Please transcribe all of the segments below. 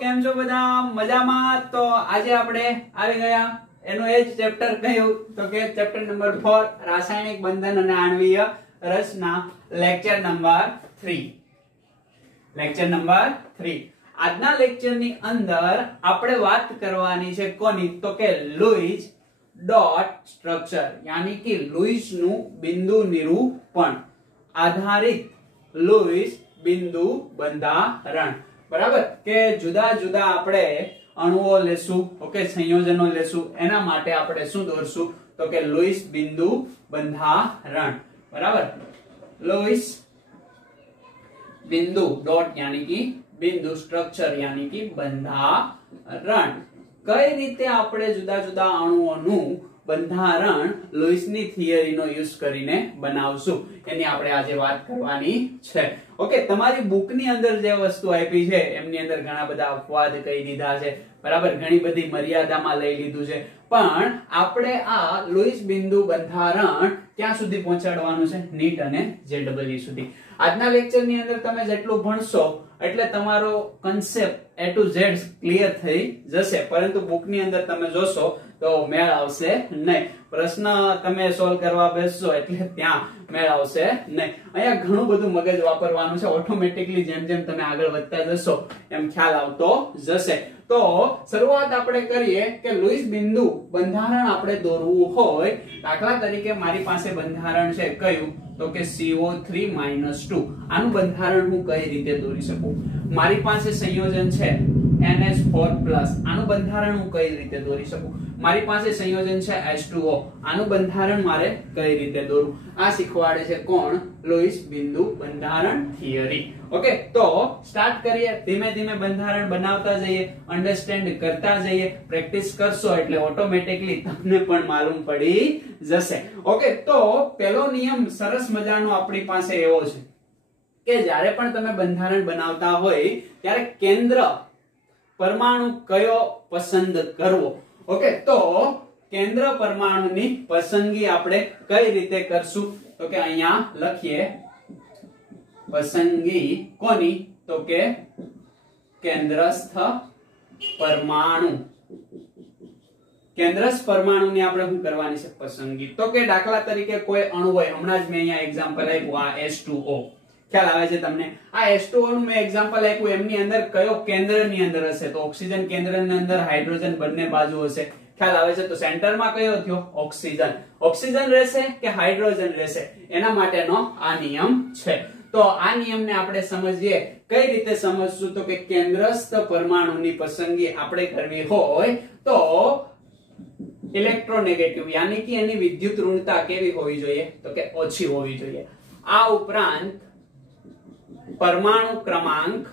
કેમ છો બધા મજામાં? તો આજે આપણે આવી ગયા એનું એ જ ચેપ્ટર કહ્યું તો કે ચેપ્ટર નંબર 4 રાસાયણિક બંધન અને આણ્વીય રચના લેક્ચર નંબર 3 આજના લેક્ચરની અંદર આપણે વાત કરવાની છે કોની? તો કે લુઈસ ડોટ સ્ટ્રક્ચર યાની કે લુઈસ નું બિંદુ નિરૂપણ આધારિત લુઈસ બિંદુ બંધારણ. બરાબર કે જુદા જુદા આપણે અણુઓ લેશું, ઓકે, સંયોજનો લેશું, એના માટે આપણે શું દોરશું? તો કે લુઈસ બિંદુ બંધારણ. બરાબર, લુઈસ બિંદુ ડોટ યાની કે બિંદુ, સ્ટ્રક્ચર યાની કે બંધારણ. કઈ રીતે આપણે જુદા જુદા અણુઓનું બંધારણ લુઈસની થિયરીનો યુઝ કરીને બનાવશું એની આપણે આજે વાત કરવાની છે. ઓકે, તમારી બુકની અંદર જે વસ્તુ આપી છે એમની અંદર ઘણા બધા અપવાદ કહી દીધા છે. બરાબર, ઘણી બધી મર્યાદામાં લઈ લીધું છે, પણ આપણે આ લુઈસ બિંદુ બંધારણ ક્યાં સુધી પહોંચાડવાનું છે? નીટ અને જેડબલઈ સુધી. આજના લેક્ચરની અંદર તમે જેટલું ભણશો એટલે તમારો concept A to Z clear થઈ જશે, પરંતુ બુકની અંદર તમે જોશો તો મેળ આવશે નહીં. પ્રશ્ન તમે સોલ્વ કરવા બેસશો એટલે ત્યાં મેળ આવશે નહીં. અહીંયા ઘણું બધું મગજ વાપરવાનું છે. ઓટોમેટિકલી જેમ જેમ તમે આગળ વધતા જશો એમ ખ્યાલ આવતો જશે. તો શરૂઆત આપણે કરીએ કે લુઈસ બિંદુ બંધારણ આપણે દોરવું હોય, દાખલા તરીકે મારી પાસે બંધારણ છે કયું? તો કે CO3 - 2. આનું બંધારણ હું કઈ રીતે દોરી શકું? મારી પાસે સંયોજન છે NH4+. આનું બંધારણ હું કઈ રીતે દોરી શકું? મારી પાસે સંયોજન છે H2O. આનું બંધારણ મારે કઈ રીતે દોરવું? આ શીખવાડે છે કોણ? લુઈસ બિંદુ બંધારણ થિયરી. ઓકે, તો સ્ટાર્ટ કરીએ. ધીમે ધીમે બંધારણ બનાવતા જઈએ, અન્ડરસ્ટેન્ડ કરતા જઈએ, પ્રેક્ટિસ કરશો એટલે ઓટોમેટિકલી તમને પણ માલુમ પડી જશે. ઓકે, તો પહેલો નિયમ સરસ મજાનો આપણી પાસે એવો છે કે જ્યારે પણ તમે બંધારણ બનાવતા હોય ત્યારે કેન્દ્ર પરમાણુ કયો પસંદ કરવો? ઓકે, તો કેન્દ્ર પરમાણુની પસંદગી આપણે કઈ રીતે કરશું? તો કે અહીંયા લખીએ પસંદગી કોની? તો કે કેન્દ્રસ્થ પરમાણુ. કેન્દ્રસ્થ પરમાણુની આપણે શું કરવાની છે? પસંદગી. તો કે દાખલા તરીકે કોઈ અણુ હોય, હમણાં જ મેં અહીંયા એક્ઝામ્પલ આપ્યું, આ H2O. ખ્યાલ આવે છે તમને? આ H2O નું મેં એક્ઝામ્પલ આપ્યું, એમની અંદર કયો કેન્દ્રની અંદર હશે? તો ઓક્સિજન કેન્દ્રની અંદર, હાઇડ્રોજન બંને બાજુ હશે. ખ્યાલ આવે છે? તો સેન્ટરમાં કયો થયો? ઓક્સિજન. ઓક્સિજન રહેશે કે હાઇડ્રોજન રહેશે? એના માટેનો આ નિયમ છે. તો આ નિયમને આપણે સમજીએ. કઈ રીતે સમજશું? તો કે કેન્દ્રસ્થ પરમાણુની પસંદગી આપણે કરવી હોય તો ઇલેક્ટ્રોનેગેટિવ યાની કે એની વિદ્યુત ઋણતા કેવી હોવી જોઈએ? તો કે ઓછી હોવી જોઈએ. આ ઉપરાંત પરમાણુ ક્રમાંક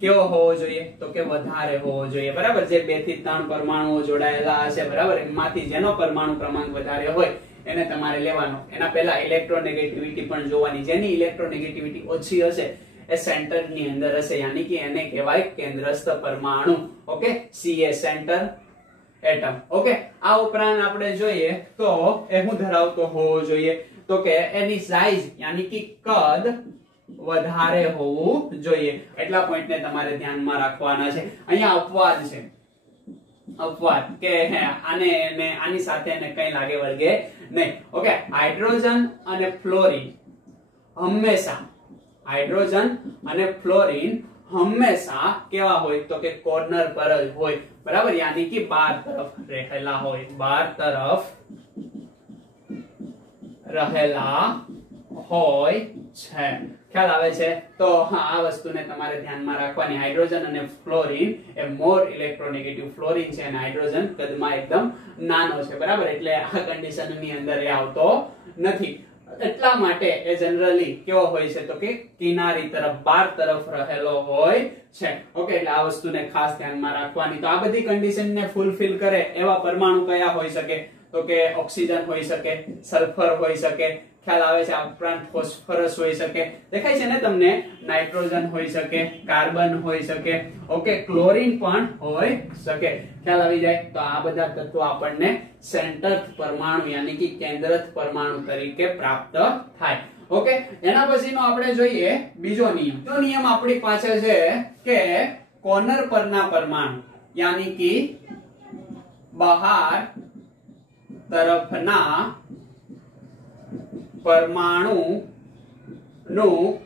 કેવો હોવો જોઈએ? તો કે વધારે હોવો જોઈએ. બરાબર, જે 2 થી 3 પરમાણુઓ જોડાયેલા હશે, બરાબર, એમાંથી જેનો પરમાણુ ક્રમાંક વધારે હોય એને તમારે લેવાનો. એના પહેલા ઇલેક્ટ્રોનેગેટિવિટી પણ જોવાની. જેની ઇલેક્ટ્રોનેગેટિવિટી ઓછી હશે એ સેન્ટરની અંદર હશે, યાની કે એને કહેવાય કેન્દ્રસ્થ પરમાણુ. Okay, Ca centre atom. Okay, આ ઉપરાંત આપણે જોઈએ તો એ શું ધરાવતો હોવો જોઈએ? તો કે એની સાઈઝ યાની કે કદ વધારે હોવું જોઈએ. એટલા પોઈન્ટને તમારે ધ્યાનમાં રાખવાના છે. અહીંયા અપવાદ છે, અપવાદ કે આની સાથે એને કઈ લાગે વળગે નહીં. ઓકે, હાઇડ્રોજન અને ફ્લોરિન હંમેશા, હાઇડ્રોજન અને ફ્લોરિન હંમેશા કેવા હોય? તો કે કોર્નર પર જ હોય. બરાબર, યાની કે બાર તરફ રહેલા હોય, બાર તરફ રહેલા હોય છે. ખ્યાલ આવે છે? તો આ વસ્તુને તમારે ધ્યાનમાં રાખવાની. હાઇડ્રોજન અને ફ્લોરિન એ મોર ઇલેક્ટ્રોનેગેટિવ. ફ્લોરિન છે અને હાઇડ્રોજન કદમાં એકદમ નાનો છે. બરાબર, એટલે આ કન્ડિશનની અંદર એ આવતો નથી. એટલા માટે એ જનરલી કેવો હોય છે? તો કે કિનારી તરફ, બાર તરફ રહેલો હોય છે. ઓકે, એટલે આ વસ્તુને ખાસ ધ્યાનમાં રાખવાની. તો આ બધી કન્ડિશનને ફૂલફિલ કરે એવા પરમાણુ કયા હોઈ શકે? તો કે ઓક્સિજન હોઈ શકે, સલ્ફર હોઈ શકે, ખ્યાલ આવે છે? આ ઉપરાંત ફોસ્ફરસ હોઈ શકે, દેખાય છે ને તમને? નાઇટ્રોજન હોઈ શકે, કાર્બન હોઈ શકે, ઓકે, ક્લોરીન પણ હોઈ શકે. ખ્યાલ આવી જાય? તો આ બધા તત્વો આપણને સેન્ટર પરમાણુ યાની કે કેન્દ્રસ્થ પરમાણુ તરીકે પ્રાપ્ત થાય. ઓકે, એના પછીનો આપણે જોઈએ બીજો નિયમ. બીજો નિયમ આપણી પાસે છે કે કોર્નર પરના પરમાણુ यानी कि બહાર તરફના પરમાણુ નું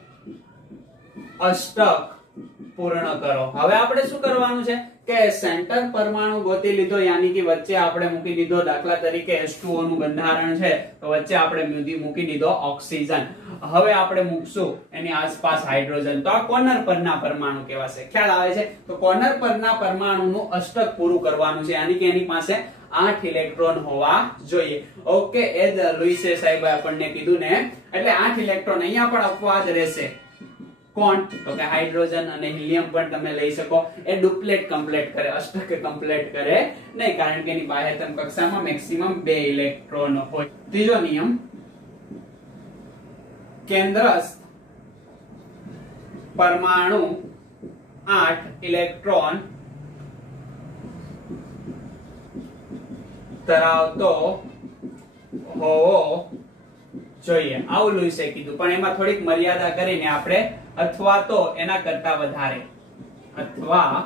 અષ્ટક પૂર્ણ કરો। હવે આપણે શું કરવાનું છે કે સેન્ટર પરમાણુ ગોતી લીધો, યાની કે વચ્ચે આપણે મૂકી દીધો, દાખલા તરીકે H2O નું બંધારણ છે તો વચ્ચે આપણે મૂકી દીધો ઓક્સિજન। હવે આપણે મૂકશું એની આસપાસ હાઇડ્રોજન, તો આ કોર્નર પરના પરમાણુ કહેવાશે। ખ્યાલ આવે છે? તો કોર્નર પરના પરમાણુનું અષ્ટક પૂરું કરવાનું છે, યાની કે એની પાસે 8 ઇલેક્ટ્રોન હોવા જોઈએ। ઓકે, એ જ લુઈસે સાહેબે આપણને કીધું ને, એટલે 8 ઇલેક્ટ્રોન અહીંયા પણ અપવાદ રહેશે। કોણ? તો કે હાઇડ્રોજન અને હિલિયમ પણ તમે લઈ શકો। એ ડુપ્લેટ કમ્પ્લીટ કરે, અષ્ટક કમ્પ્લીટ કરે નહીં, કારણ કે એની બાહ્યતમ કક્ષામાં મેક્સિમમ 2 ઇલેક્ટ્રોન હોય। ત્રીજો નિયમ, કેન્દ્રસ્થ પરમાણુ 8 ઇલેક્ટ્રોન ધરાવતો હોવો જોઈએ, આવું લુઈસે કીધું। પણ એમાં થોડીક મર્યાદા કરીને આપણે અથવા તો એના કરતા વધારે, અથવા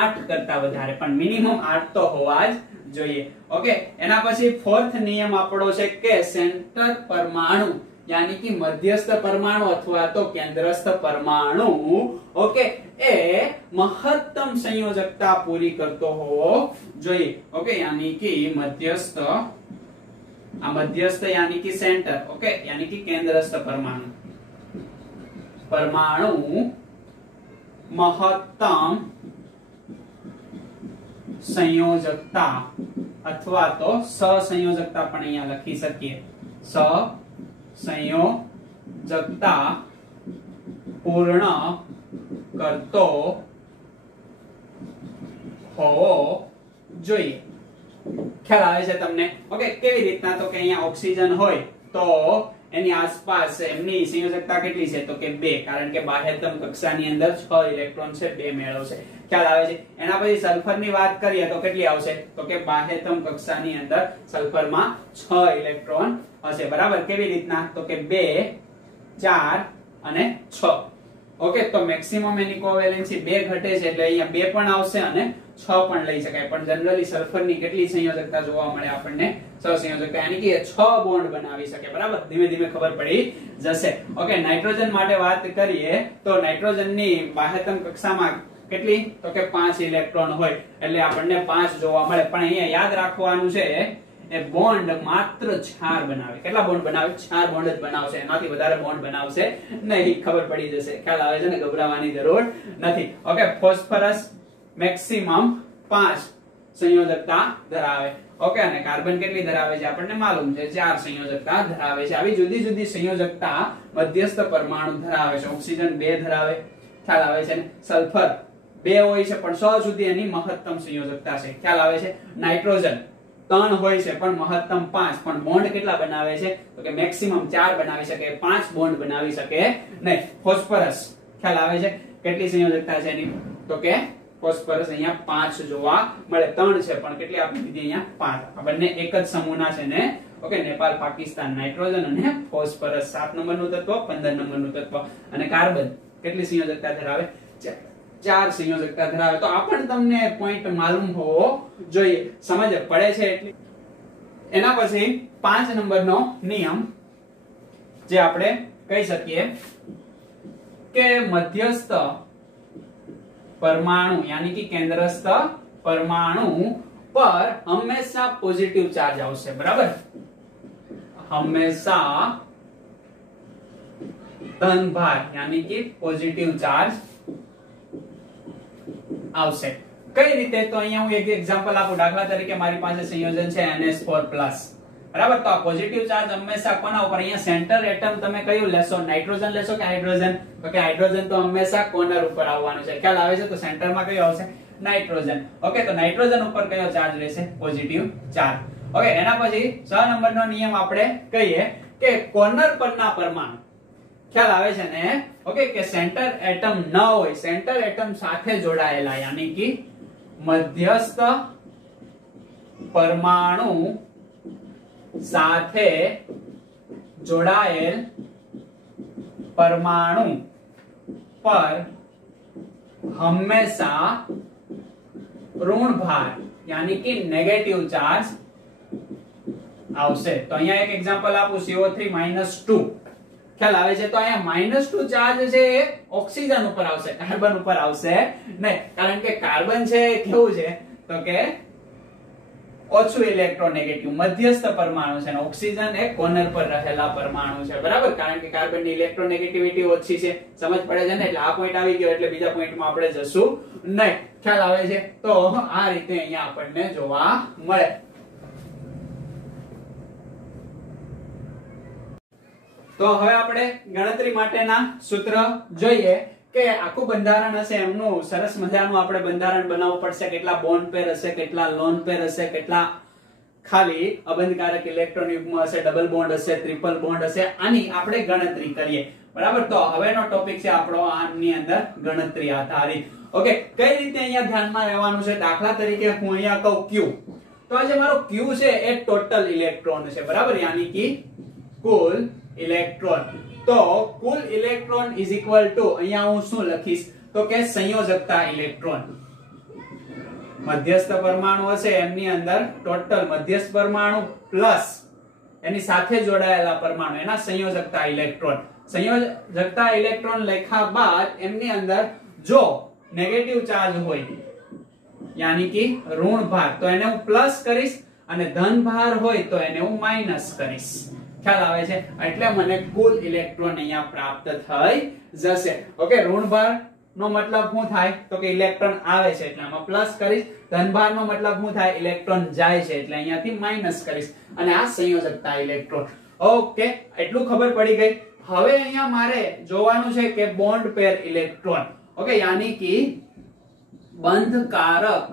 8 કરતા વધારે, પણ મિનિમમ 8 તો હોવા જ જોઈએ। ઓકે, એના પછી ફોર્થ નિયમ આપણો છે કે સેન્ટર પરમાણુ यानी कि मध्यस्थ परमाणु अथवा तो केंद्रस्थ परमाणु ओके ए महत्तम संयोजकता पूरी करतो होवो જોઈએ। ओके, यानी कि मध्यस्थ, आ मध्यस्थ यानी कि सेंटर, ओके, यानी कि केंद्रस्थ परमाणु महत्तम संयोजकता अथवा तो सहसंयोजकता पण અહીંયા લખી શકીએ। संयोजकता पूर्ण करतो होवो જોઈએ। ખ્યાલ આવે છે તમને? ઓકે, કેવી રીતના? તો કે અહીંયા ઓક્સિજન હોય તો એની આસપાસ એમની સંયોજકતા કેટલી છે? તો કે 2, કારણ કે બાહ્યતમ કક્ષાની અંદર 6 ઇલેક્ટ્રોન છે, 2 મેળવશે। ખ્યાલ આવે છે? એના પછી સલ્ફરની વાત કરીએ તો કેટલી આવશે? તો કે બાહ્યતમ કક્ષાની અંદર સલ્ફરમાં 6 ઇલેક્ટ્રોન હશે, બરાબર। કેવી રીતના? તો કે 2, 4 અને 6। ઓકે, તો મેક્સિમમ એની કોવેલેન્સી 2 ઘટે છે એટલે અહીંયા 2 પણ આવશે અને 6 પણ લઈ શકાય। પણ જનરલી સલ્ફરની કેટલી સંયોજકતા જોવા મળે આપણને? સહસંયોજકતા, यानी कि 6 બોન્ડ બનાવી શકે, બરાબર। ધીમે ધીમે ખબર પડી જશે। ઓકે, નાઇટ્રોજન માટે વાત કરીએ તો નાઇટ્રોજનની બાહ્યતમ કક્ષામાં કેટલી? તો કે 5 ઇલેક્ટ્રોન હોય એટલે આપણને 5 જોવા મળે। પણ અહીંયા યાદ રાખવાનું છે એ બોન્ડ માત્ર 4 બનાવે। કેટલા બોન્ડ બનાવે? 4 બોન્ડ જ બનાવશે, એનાથી વધારે બોન્ડ બનાવશે નહીં, ખબર પડી જશે। ખ્યાલ આવે છે ને? ગભરાવાની જરૂર નથી। ઓકે, ફોસ્ફરસ મેક્સિમમ 5 સંયોજકતા ધરાવે। ઓકે, અને કાર્બન કેટલી ધરાવે છે? આપણને માલુમ છે 4 સંયોજકતા ધરાવે છે। આવી જુદી જુદી સંયોજકતા મધ્યસ્થ પરમાણુ ધરાવે છે। ઓક્સિજન 2 ધરાવે, ખ્યાલ આવે છે ને? સલ્ફર 2 હોય છે પણ 100 સુધી એની મહત્તમ સંયોજકતા છે, ખ્યાલ આવે છે? નાઇટ્રોજન 3 હોય છે પણ મહત્તમ 5, પણ બોન્ડ કેટલા બનાવે છે? તો કે મેક્સિમમ 4 બનાવી શકે, 5 બોન્ડ બનાવી શકે નહીં। ફોસ્ફરસ ખ્યાલ આવે છે? કેટલી સંયોજકતા છે એની? તો કે ફોસ્ફરસ અહીંયા 5 જોવા મળે, 3 છે પણ કેટલી આપી દીધી અહીંયા? 5। આ બંને એક જ સમૂહના છે ને? ઓકે, નેપાળ, પાકિસ્તાન, નાઇટ્રોજન અને ફોસ્ફરસ 7 નંબરનું તત્વ, 15 નંબરનું તત્વ। અને કાર્બન કેટલી સંયોજકતા ધરાવે? 4 સંયોજકતા ધરાવે। તો આ પણ તમને પોઈન્ટ માલુમ હોવો જોઈએ, સમજ પડે છે એટલી। એના પછી 5 નંબરનો નિયમ જે આપણે કહી શકીએ કે મધ્યસ્થ परमाणु यानी कि केंद्रस्थ परमाणु पर हमेशा पॉजिटिव चार्ज आवशे, बराबर। हमेशा धन भार यानी कि पॉजिटिव चार्ज आवशे। कई रीते? तो अहींया हूं एक एग्जांपल आपू। दाखला तरीके मारी पासे संयोजन छे NH4+, बराबर। तो आ पॉजिटिव चार्ज हमेशा कोना ઉપર? અહીંયા સેન્ટર એટમ તમે કયું લેશો? નાઇટ્રોજન લેશો કે હાઇડ્રોજન? તો કે હાઇડ્રોજન તો હંમેશા કોર્નર ઉપર આવવાનું છે, ખ્યાલ આવે છે? તો સેન્ટરમાં કયો આવશે? નાઇટ્રોજન। ઓકે, તો નાઇટ્રોજન ઉપર કયો ચાર્જ રહેશે? Positive charge. ઓકે, એના પછી 6 નંબરનો નિયમ આપણે કહીએ કે કોર્નર પરના પરમાણુ, ખ્યાલ આવે છે ને? ઓકે, કે સેન્ટર એટમ ન હોય, સેન્ટર એટમ સાથે જોડાયેલા, यानी कि મધ્યસ્થ પરમાણુ સાથે જોડાયેલ પરમાણુ પર હંમેશા ઋણ ભાર यानी कि नेगेटिव चार्ज આવશે। તો અહીંયા એક એક્ઝામ્પલ આપું CO3 -2 ખ્યાલ આવે છે। તો અહીંયા -2 ચાર્જ છે એ ઓક્સિજન ઉપર આવશે, કાર્બન ઉપર આવશે નહીં, કારણ કે કાર્બન છે કેવું છે તો કે ઓછું ઇલેક્ટ્રોનેગેટિવ મધ્યસ્થ પરમાણુ છે, અને ઓક્સિજન એ કોર્નર પર રહેલા પરમાણુ છે, બરાબર, કારણ કે કાર્બન ની ઇલેક્ટ્રોનેગેટિવિટી ઓછી છે, સમજ પડે છે ને। એટલે આ પોઈન્ટ આવી ગયો એટલે બીજા પોઈન્ટમાં આપણે જશું નહીં, ખ્યાલ આવે છે। તો આ રીતે અહીંયા આપણને જોવા મળે। તો હવે આપણે ગણતરી માટેના સૂત્ર જોઈએ કે આખું બંધારણ હશે એમનું સરસ મજાનું આપણે બંધારણ બનાવવું પડશે, કેટલા બોન્ડ પેર હશે, કેટલા લોન પેર હશે, કેટલા ખાલી અબંધકારક ઇલેક્ટ્રોન યુગ્મ હશે, ડબલ બોન્ડ હશે, ટ્રિપલ બોન્ડ હશે, આની આપણે ગણતરી કરીએ, બરાબર। તો હવેનો ટોપિક છે આપણો આની અંદર ગણતરી આધારિત। ઓકે, કઈ રીતે અહીંયા ધ્યાનમાં રહેવાનું છે, દાખલા તરીકે હું અહીંયા કહું Q, તો આ જે મારો Q છે એ ટોટલ ઇલેક્ટ્રોન છે, બરાબર, યાની કે કુલ ઇલેક્ટ્રોન। તો કુલ ઇલેક્ટ્રોન ઇઝ ઇક્વલ ટુ અહીંયા હું શું લખીશ તો કે સંયોજકતા ઇલેક્ટ્રોન, મધ્યસ્થ પરમાણુ હશે એમની અંદર ટોટલ મધ્યસ્થ પરમાણુ પ્લસ એની સાથે જોડાયેલા પરમાણુ એના સંયોજકતા ઇલેક્ટ્રોન। સંયોજકતા ઇલેક્ટ્રોન લખ્યા બાદ એમની અંદર જો નેગેટિવ ચાર્જ હોય યાની કે ઋણ ભાર તો એને હું પ્લસ કરીશ, અને ધન ભાર હોય તો એને હું માઈનસ કરીશ, ખ્યાલ આવે છે। એટલે મને કુલ ઇલેક્ટ્રોન અહીંયા પ્રાપ્ત થઈ જશે। ઓકે, ઋણ ભાર નો મતલબ શું થાય તો કે ઇલેક્ટ્રોન આવે છે એટલે આમાં પ્લસ કરીશ, ધનભાર નો મતલબ શું થાય ઇલેક્ટ્રોન જાય છે એટલે અહીંયાથી માઈનસ કરીશ, અને આ સંયોજકતા ઇલેક્ટ્રોન। ઓકે, એટલું ખબર પડી ગઈ। હવે અહીંયા મારે જોવાનું છે કે બોન્ડ પેર ઇલેક્ટ્રોન, ઓકે, યાની કે બંધકારક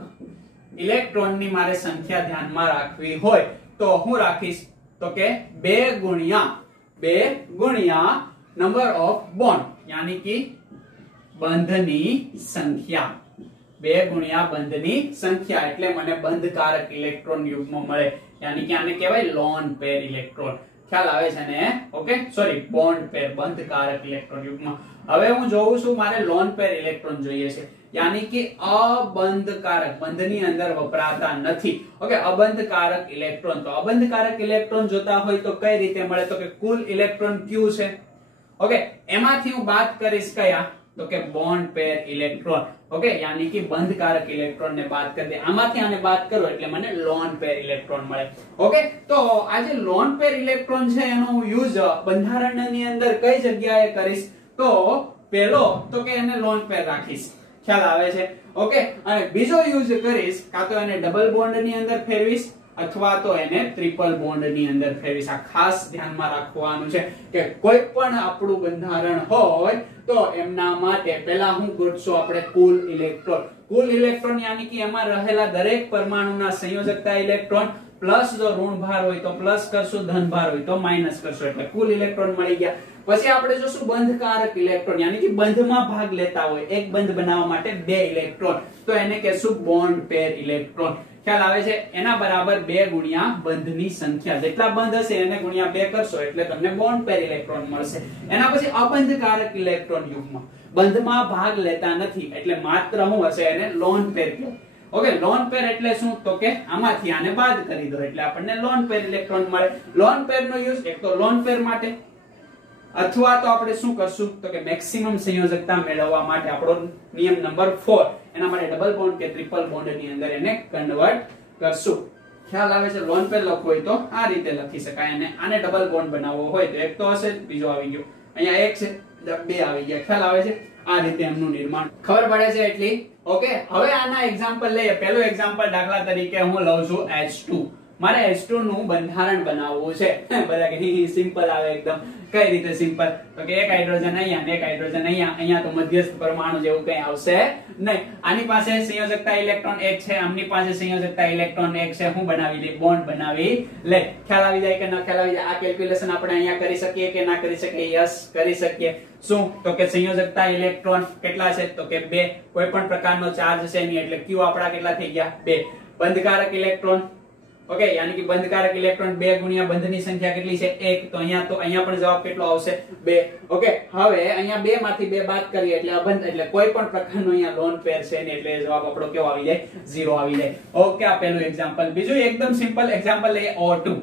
ઇલેક્ટ્રોન ની મારે સંખ્યા ધ્યાનમાં રાખવી હોય તો હું રાખીશ તો કે 2 ગુણ્યા નંબર ઓફ બોન્ડ યાની કે બંધની સંખ્યા, 2 ગુણ્યા બંધની સંખ્યા એટલે મને બંધકારક ઇલેક્ટ્રોન યુગ્મ મળે, યાની કે આને કહેવાય લોન પેર ઇલેક્ટ્રોન, ખ્યાલ આવે છે ને। ઓકે, સોરી, બોન્ડ પેર, બંધકારક ઇલેક્ટ્રોન યુગ્મ। હવે હું જોઉં છું મારે લોન પેર ઇલેક્ટ્રોન જોઈએ છે, યાની કે અબંધકારક, બંધની અંદર વપરાતા નથી। ઓકે, અબંધકારક ઇલેક્ટ્રોન, તો અબંધકારક ઇલેક્ટ્રોન જોતા હોય તો કઈ રીતે મળે તો કે કુલ ઇલેક્ટ્રોન Q છે, ઓકે, એમાંથી હું બાદ કરીશ કયા તો કે બોન્ડ પેર ઇલેક્ટ્રોન, ઓકે, યાની કે બંધકારક ઇલેક્ટ્રોન ને બાદ કરી દે, આમાંથી આને બાદ કરો એટલે મને લોન પેર ઇલેક્ટ્રોન મળે। ઓકે, તો આ જે લોન પેર ઇલેક્ટ્રોન છે એનો હું યુઝ બંધારણની અંદર કઈ જગ્યાએ કરીશ તો પહેલો તો કે એને લોન પેર રાખીશ, ખ્યાલ આવે છે। ઓકે, અને બીજો યુઝ કરીશ કાં તો એને ડબલ બોન્ડ ની અંદર ફેરવીશ અથવા તો એને ટ્રિપલ બોન્ડ ની અંદર ફેરવીશ। આ ખાસ ધ્યાનમાં રાખવાનું છે કે કોઈ પણ આપણું બંધારણ હોય તો એમના માટે પહેલા હું ગોઠશું આપણે કુલ ઇલેક્ટ્રોન, કુલ ઇલેક્ટ્રોન યાની કે એમાં રહેલા દરેક પરમાણુના સંયોજકતા ઇલેક્ટ્રોન પ્લસ જો ઋણ ભાર હોય તો પ્લસ કરશું, ધન ભાર હોય તો માઈનસ કરશું, એટલે કુલ ઇલેક્ટ્રોન મળી ગયા। પછી આપણે જોશું બંધકારક ઇલેક્ટ્રોન યાની કે બંધમાં ભાગ લેતા હોય, એક બંધ બનાવવા માટે 2 ઇલેક્ટ્રોન તો એને કહેશું બોન્ડ પેર ઇલેક્ટ્રોન, ખ્યાલ આવે છે। એના બરાબર 2 ગુણ્યા બંધની સંખ્યા, જેટલા બંધ હશે એને ગુણ્યા 2 કરશો એટલે તમને બોન્ડ પેર ઇલેક્ટ્રોન મળશે। એના પછી અબંધકારક ઇલેક્ટ્રોન યુગ્મ, બંધમાં ભાગ લેતા નથી એટલે માત્ર શું હશે એને લોન પેર કહેવાય। ઓકે, લોન પેર એટલે શું તો કે આમાંથી આને બાદ કરી દો એટલે આપણને લોન પેર ઇલેક્ટ્રોન મળે। લોન પેર નો યુઝ એક તો લોન પેર માટે અથવા તો આપણે શું કરશું તો કે મેક્સિમમ સંયોજકતા મેળવવા માટે આપણો નિયમ નંબર 4 એના માટે ડબલ બોન્ડ કે ટ્રિપલ બોન્ડ ની અંદર એને કન્વર્ટ કરશું, ખ્યાલ આવે છે। લોન પેર લખવું હોય તો આ રીતે લખી શકાય, અને આને ડબલ બોન્ડ બનાવવો હોય તો એક તો હશે, બીજો આવી ગયો, અહીંયા એક છે, 2 આવી ગયા, ખ્યાલ આવે છે। આ રીતે એમનું નિર્માણ ખબર પડે છે એટલી। ઓકે, હવે આના એક્ઝામ્પલ લઈએ। પહેલું એક્ઝામ્પલ દાખલા તરીકે હું લઉં છું H2, મારે H2 નું બંધારણ બનાવવું છે, બધા કે સિમ્પલ આવે એકદમ, કઈ રીતે સિમ્પલ તો કે એક હાઇડ્રોજન અહીંયા અને એક હાઇડ્રોજન અહીંયા, અહીંયા તો મધ્યસ્થ પરમાણુ જેવું કઈ આવશે નહીં, આની પાસે સંયોજકતા ઇલેક્ટ્રોન 1 છે, આમની પાસે સંયોજકતા ઇલેક્ટ્રોન 1 છે, હું બનાવી લે, બોન્ડ બનાવી લે, ખ્યાલ આવી જાય કે ન ખ્યાલ આવી જાય। આ કેલ્ક્યુલેશન આપણે અહીંયા કરી શકીએ કે ના કરી શકીએ? યસ, કરી શકીએ। શું તો કે સંયોજકતા ઇલેક્ટ્રોન કેટલા છે તો કે 2, કોઈ પણ પ્રકારનો ચાર્જ છે નહીં એટલે Q આપડા કેટલા થઈ ગયા 2, બંધકારક ઇલેક્ટ્રોન ઓકે यानी कि બંધકારક ઇલેક્ટ્રોન 2 ગુણ્યા બંધની સંખ્યા કેટલી છે 1 તો અહીંયા પણ જવાબ કેટલો આવશે 2 ઓકે હવે અહીંયા 2 માંથી 2 બાદ કરીએ એટલે અબંધ એટલે કોઈ પણ પ્રકારનો અહીંયા લોન પેર છે ને એટલે જવાબ આપણો કેવો આવી જાય 0 આવી જાય ઓકે આ પહેલું એક્ઝામ્પલ બીજું એકદમ સિમ્પલ એક્ઝામ્પલ લઈએ O2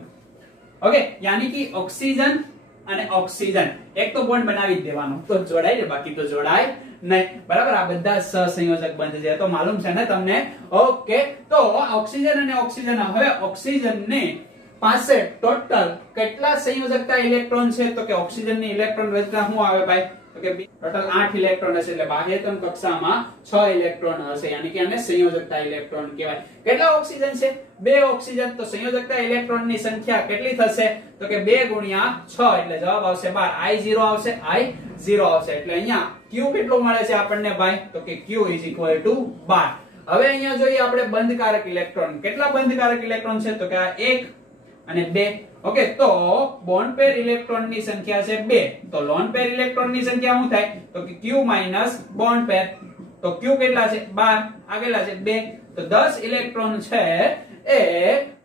ઓકે यानी कि ઓક્સિજન અને ઓક્સિજન એક તો બોન્ડ બનાવી જ દેવાનો તો જોડાય ને બાકી તો જોડાય નહીં બરાબર આ બધા સહસંયોજક બંધ છે તો માલુમ છે ને તમને ઓકે તો ઓક્સિજન અને ઓક્સિજન હવે ઓક્સિજન ને પાસે ટોટલ કેટલા સંયોજકતા ઇલેક્ટ્રોન છે તો કે ઓક્સિજન ની ઇલેક્ટ્રોન રચના શું આવે ભાઈ તો કે ટોટલ 8 ઇલેક્ટ્રોન હશે એટલે બાહ્યતમ કક્ષામાં 6 ઇલેક્ટ્રોન હશે यानी कि આને સંયોજકતા ઇલેક્ટ્રોન કહેવાય કેટલા ઓક્સિજન છે 2 ઓક્સિજન તો સંયોજકતા ઇલેક્ટ્રોન ની સંખ્યા કેટલી થશે તો કે 2 ગુણ્યા 6 એટલે જવાબ આવશે 12 I0 આવશે I0 આવશે એટલે અહીંયા Q કેટલો મળે છે આપણને ભાઈ તો કે Q = 12 હવે અહીંયા જોઈએ આપણે બંધકારક ઇલેક્ટ્રોન કેટલા બંધકારક ઇલેક્ટ્રોન છે તો કે આ 1 અને 2 ઓકે તો બોન્ડ પેર ઇલેક્ટ્રોન ની સંખ્યા છે 2 તો લોન પેર ઇલેક્ટ્રોન ની સંખ્યા શું થાય તો કે Q - બોન્ડ પેર તો Q કેટલા છે 12 આગેલા છે 2 તો 10 ઇલેક્ટ્રોન છે એ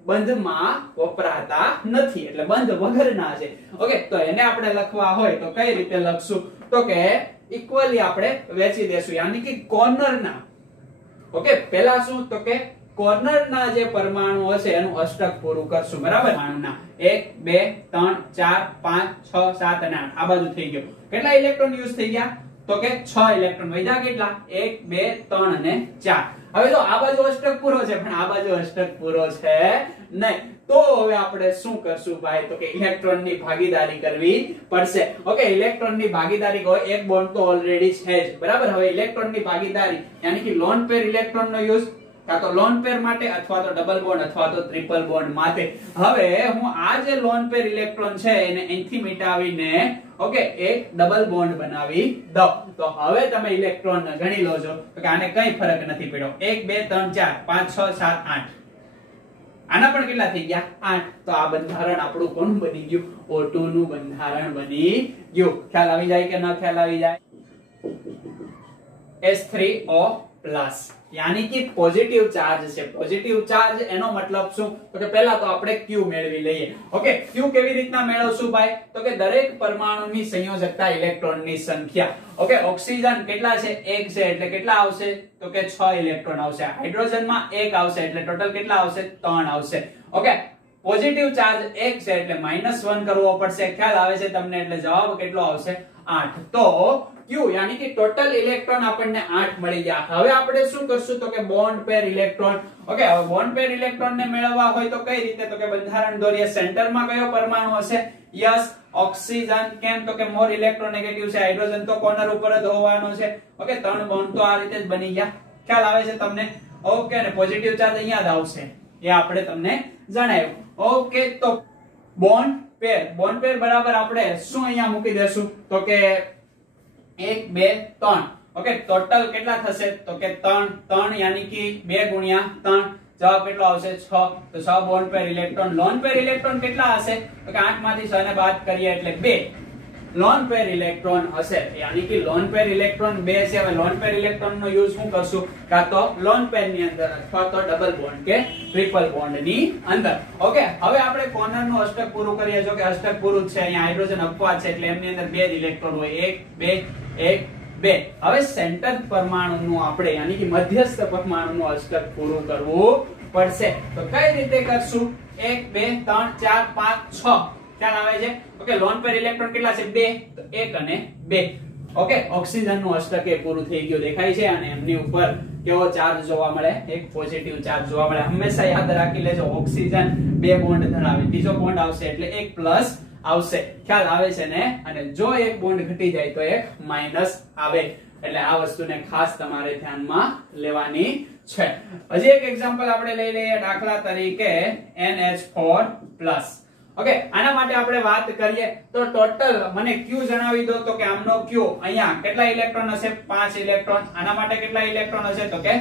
બંધમાં વપરાતા નથી એટલે બંધ વગરના છે ઓકે તો એને આપણે લખવા હોય તો કઈ રીતે લખશું તો કે ઇક્વલી આપણે વેચી દેશું यानी कि કોર્નર ના ઓકે પહેલા શું તો કે કોર્નર ના જે પરમાણુ હશે એનું અષ્ટક પૂરું કરશું બરાબર પરમાણુના 1 2 3 4 5 6 7 અને 8 આ બાજુ થઈ ગયો કેટલા ઇલેક્ટ્રોન યુઝ થઈ ગયા તો કે 6 ઇલેક્ટ્રોન વધ્યા કેટલા 1 2 3 અને 4 હવે જો આ બાજુ અષ્ટક પૂરો છે પણ આ બાજુ અષ્ટક પૂરો છે નહીં તો હવે આપણે શું કરશું ભાઈ તો કે ઇલેક્ટ્રોન ની ભાગીદારી કરવી પડશે ઓકે ઇલેક્ટ્રોન ની ભાગીદારી કોઈ એક બોન્ડ તો ઓલરેડી છે જ બરાબર હવે ઇલેક્ટ્રોન ની ભાગીદારી यानी कि લોન પેર ઇલેક્ટ્રોન નો યુઝ કાં તો લોન પેર માટે અથવા તો ડબલ બોન્ડ અથવા તો ટ્રિપલ બોન્ડ માટે હવે હું આ જે લોન પેર ઇલેક્ટ્રોન છે એને અહીંથી મિટાવીને ઓકે એક ડબલ બોન્ડ બનાવી દઉં તો હવે તમે ઇલેક્ટ્રોન ગણી લોજો કે આને કઈ ફરક નથી પડ્યો 1 2 3 4 5 6 7 8 આના પણ કેટલા થઈ ગયા 8 તો આ બંધારણ આપણું કોણ બની ગયું O2 નું બંધારણ બની ગયું ખ્યાલ આવી જાય કે ન ખ્યાલ આવી જાય H3O+ यानी कि पॉजिटिव चार्ज છે પોઝિટિવ ચાર્જ એનો મતલબ શું તો કે પહેલા તો આપણે Q મેળવી લઈએ ઓકે Q કેવી રીતના મેળવશું ભાઈ તો કે દરેક પરમાણુની સંયોજકતા ઇલેક્ટ્રોનની સંખ્યા ઓકે ઓક્સિજન કેટલા છે 1 છે એટલે કેટલા આવશે તો કે 6 ઇલેક્ટ્રોન આવશે હાઇડ્રોજનમાં 1 આવશે એટલે ટોટલ કેટલા આવશે 3 આવશે ઓકે પોઝિટિવ ચાર્જ 1 છે એટલે -1 કરવો પડશે ખ્યાલ આવે છે તમને એટલે જવાબ કેટલો આવશે 8 તો Q यानी कि टोटल इलेक्ट्रॉन આપણને 8 મળી ગયા હવે આપણે શું કરશું તો કે બોન્ડ પેર ઇલેક્ટ્રોન ઓકે હવે બોન્ડ પેર ઇલેક્ટ્રોન ને મેળવવા હોય તો કઈ રીતે તો કે બંધારણ દોરીએ સેન્ટરમાં કયો પરમાણુ હશે યસ ઓક્સિજન કેમ તો કે મોર ઇલેક્ટ્રોનેગેટિવ છે હાઇડ્રોજન તો કોર્નર ઉપર જ હોવાનો છે ઓકે ત્રણ બોન્ડ તો આ રીતે જ બની ગયા ખ્યાલ આવે છે તમને ઓકે અને પોઝિટિવ ચાર્જ અહીંયા જ આવશે એ આપણે તમને જણાવ્યું ઓકે તો બોન્ડ પેર બરાબર આપણે શું અહીંયા મૂકી દેશું તો કે 1 2 3 ओके टोटल કેટલા થશે તો કે 3 यानी कि 2 ગુણ્યા 3 જવાબ કેટલો આવશે 6 તો 6 બોન્ડ પેર ઇલેક્ટ્રોન લોન પેર ઇલેક્ટ્રોન કેટલા હશે તો કે 8 માંથી 6 ને બાદ કરીએ એટલે 2 લોન પેર ઇલેક્ટ્રોન હશે यानी कि લોન પેર ઇલેક્ટ્રોન 2 છે હવે લોન પેર ઇલેક્ટ્રોન નો યુઝ શું કરશું કાં તો લોન પેર ની અંદર અથવા તો ડબલ બોન્ડ કે ટ્રિપલ બોન્ડ ની અંદર ઓકે હવે આપણે કોર્નર નું અષ્ટક પૂરું કરીએ જો કે અષ્ટક પૂરું છે અહીંયા હાઇડ્રોજન અપવાદ છે એટલે એમની અંદર 2 જ ઇલેક્ટ્રોન હોય 1 2 1 2 હવે સેન્ટર પરમાણુનું આપણે यानी कि મધ્યસ્થ પરમાણુનું અષ્ટક પૂરું કરવું પડશે તો કઈ રીતે કરશું 1 2 3 4 5 6 ખ્યાલ આવે છે ઓકે લોન પેર ઇલેક્ટ્રોન કેટલા છે 2 તો 1 અને 2 ઓકે ઓક્સિજન નું અષ્ટક એ પૂરું થઈ ગયું દેખાય છે અને એમની ઉપર કેવો ચાર્જ જોવા મળે એક પોઝિટિવ ચાર્જ જોવા મળે હંમેશા યાદ રાખી લેજો ઓક્સિજન 2 બોન્ડ ધરાવે ત્રીજો બોન્ડ આવશે એટલે 1 પ્લસ આવશે ખ્યાલ આવે છે ને અને જો એક બોન્ડ ઘટી જાય તો એક માઈનસ આવે એટલે આ વસ્તુને ખાસ તમારે ધ્યાનમાં લેવાની છે હજી એક એક્ઝામ્પલ આપણે લઈ લઈએ દાખલા તરીકે NH4+ ઓકે આના માટે આપણે વાત કરીએ તો ટોટલ મને Q જણાવી દો તો કે આમનો Q અહીંયા કેટલા ઇલેક્ટ્રોન હશે 5 ઇલેક્ટ્રોન આના માટે કેટલા ઇલેક્ટ્રોન હશે તો કે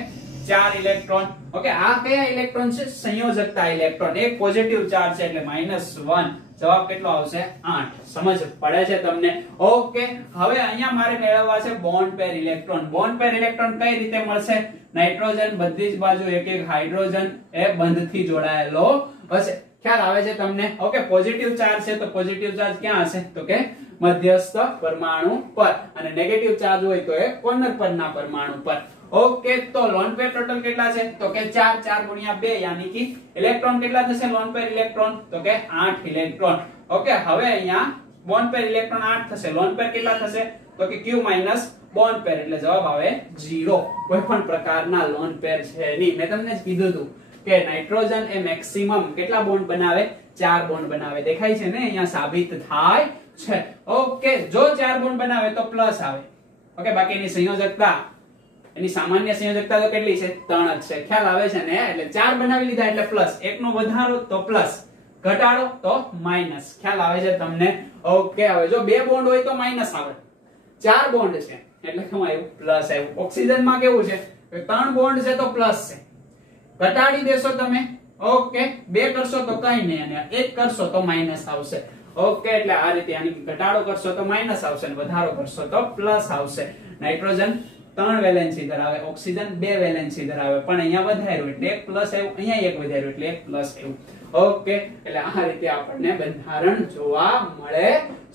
4 ઇલેક્ટ્રોન ઓકે આ કયા ઇલેક્ટ્રોન છે સંયોજકતા ઇલેક્ટ્રોન એક પોઝિટિવ ચાર્જ છે એટલે -1 જવાબ કેટલો આવશે 8 સમજ પડે છે તમને ઓકે હવે અહીંયા મારે મેળવવા છે બોન્ડ પેર ઇલેક્ટ્રોન કઈ રીતે મળશે નાઇટ્રોજન બધી જ બાજુ એક એક હાઇડ્રોજન એ બંધથી જોડાયેલો હશે. ખ્યાલ આવે છે તમને? ઓકે, પોઝિટિવ ચાર્જ છે તો પોઝિટિવ ચાર્જ ક્યાં હશે? તો કે મધ્યસ્થ પરમાણુ પર, અને નેગેટિવ ચાર્જ હોય તો એ કોર્નર પરના પરમાણુ પર. ઓકે, તો લોન પેર ટોટલ કેટલા છે? તો કે 4 4 ગુણ્યા 2 યાની કે ઇલેક્ટ્રોન કેટલા થશે લોન પેર ઇલેક્ટ્રોન? તો કે 8 ઇલેક્ટ્રોન. ઓકે, હવે અહીંયા બોન્ડ પેર ઇલેક્ટ્રોન 8 થશે, લોન પેર કેટલા થશે? તો કે Q માઈનસ બોન્ડ પેર, એટલે જવાબ આવે 0. કોઈ પણ પ્રકારના લોન પેર છે નહીં. મેં તમને જ કીધું હતું કે નાઇટ્રોજન એ મેક્સિમમ કેટલા બોન્ડ બનાવે? 4 બોન્ડ બનાવે. દેખાય છે ને? અહીંયા સાબિત થાય છે. ઓકે, જો 4 બોન્ડ બનાવે તો પ્લસ આવે. ઓકે, બાકીની સંયોજકતા, એની સામાન્ય સંયોજકતા તો કેટલી છે? 3 જ છે. ખ્યાલ આવે છે ને? એટલે 4 બનાવી લીધા એટલે પ્લસ, એકનો વધારો તો પ્લસ, ઘટાડો તો માઈનસ. ખ્યાલ આવે છે તમને? ઓકે, હવે જો 2 બોન્ડ હોય તો માઈનસ આવે, 4 બોન્ડ છે એટલે શું આવ્યું? પ્લસ આવ્યું. ઓક્સિજન માં કેવું છે? 3 બોન્ડ છે તો પ્લસ છે, ઘટાડી દેશો તમે, ઓકે, 2 કરશો તો કઈ નહીં, અને 1 કરશો તો માઈનસ આવશે. ઓકે, એટલે આ રીતે આની ઘટાડો કરશો તો માઈનસ આવશે, અને વધારો કરશો તો પ્લસ આવશે. નાઇટ્રોજન 3 વેલેન્સી ધરાવે, ઓક્સિજન 2 વેલેન્સી ધરાવે, પણ અહીંયા વધાર્યું એટલે 1 પ્લસ આવ્યું, અહીંયા 1 વધાર્યું એટલે 1 પ્લસ આવ્યું. ઓકે, એટલે આ રીતે આપણને બંધારણ જોવા મળે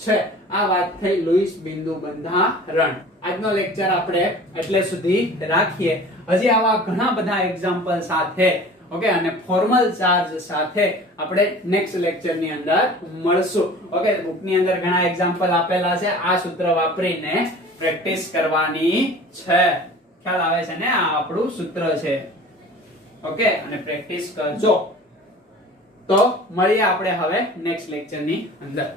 છે. આ વાત થઈ લુઈસ બિંદુ બંધારણ. આજનો લેક્ચર આપણે એટલે સુધી રાખીએ. હજી આવા ઘણા બધા એક્ઝામ્પલ સાથે, ઓકે, અને ફોર્મલ ચાર્જ સાથે આપણે નેક્સ્ટ લેક્ચર ની અંદર મળશું. ઓકે, બુક ની અંદર ઘણા એક્ઝામ્પલ આપેલા છે, આ સૂત્ર વાપરીને પ્રેક્ટિસ કરવાની છે. ખ્યાલ આવે છે ને? આ આપણું સૂત્ર છે. ઓકે, અને પ્રેક્ટિસ કરજો. તો મળીએ આપણે હવે નેક્સ્ટ લેક્ચર ની અંદર.